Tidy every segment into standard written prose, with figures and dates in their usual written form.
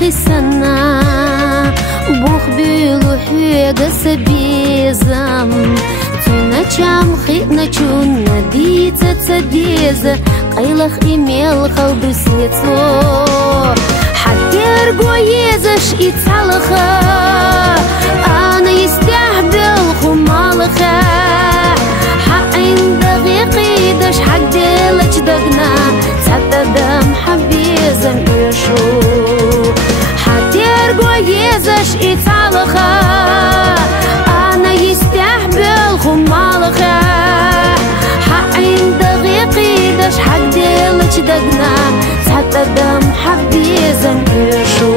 خسنا بوخ بلوحي قسبيزم تنا چام خينا چون ديتا تديز قيلخ إيميل خلدو سيتو حكير قويزش إتالخا أنا يستحبل خمالخا حقين دقيقي دش حق ديلج دقنا تحتى دم حبيزم يشو حكير قويزش إتالخا أنا يستحبل خمالخا حقين دقيقي دش حق ديلج دقنا تحتى دم حبيزم يشو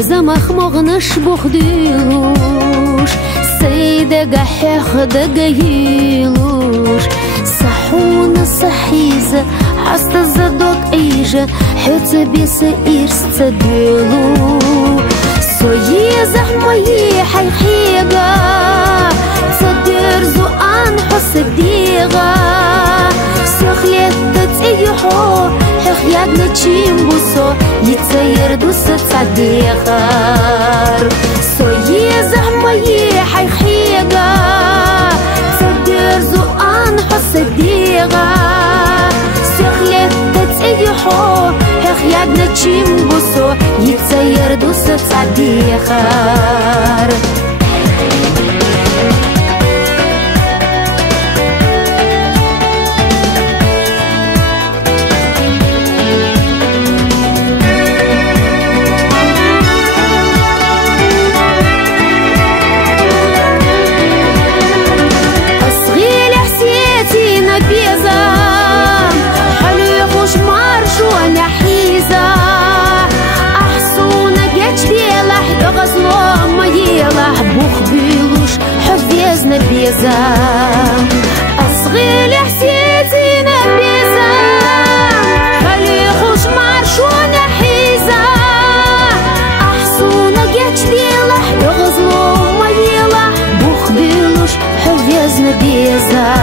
زمخ مغنش بخديلوش سيدة قحيخ دقايلوش صحونا صحيزة حستا زدوك ايجا حتى بيس إيرس تديلو سويزح مي حيحيقا تدير زوان حس ديغا سيخليت تتأيحو حيادنا تشيم بوسو يتسير دوسة تعديخار سويزح مي حيحيقا تدير زوان حس ديغا سيخليت تتأيحو حيادنا تشيم بوسو يتسير دوسة تعديخار بيزا أصغي لحسيتي نبيزا خلي خوش مارشونا حيزا أحسونا جاتش ديلح يغزلو ميلا بوخ بيلوش حفيز نبيزا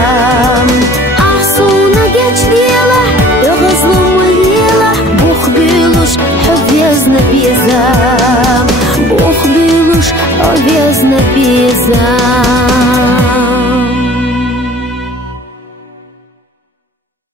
أحسونا جاتش ديلح يغزلو ميلا بوخ بيلوش حفيز نبيزا بوخ بيلوش حفيز نبيزا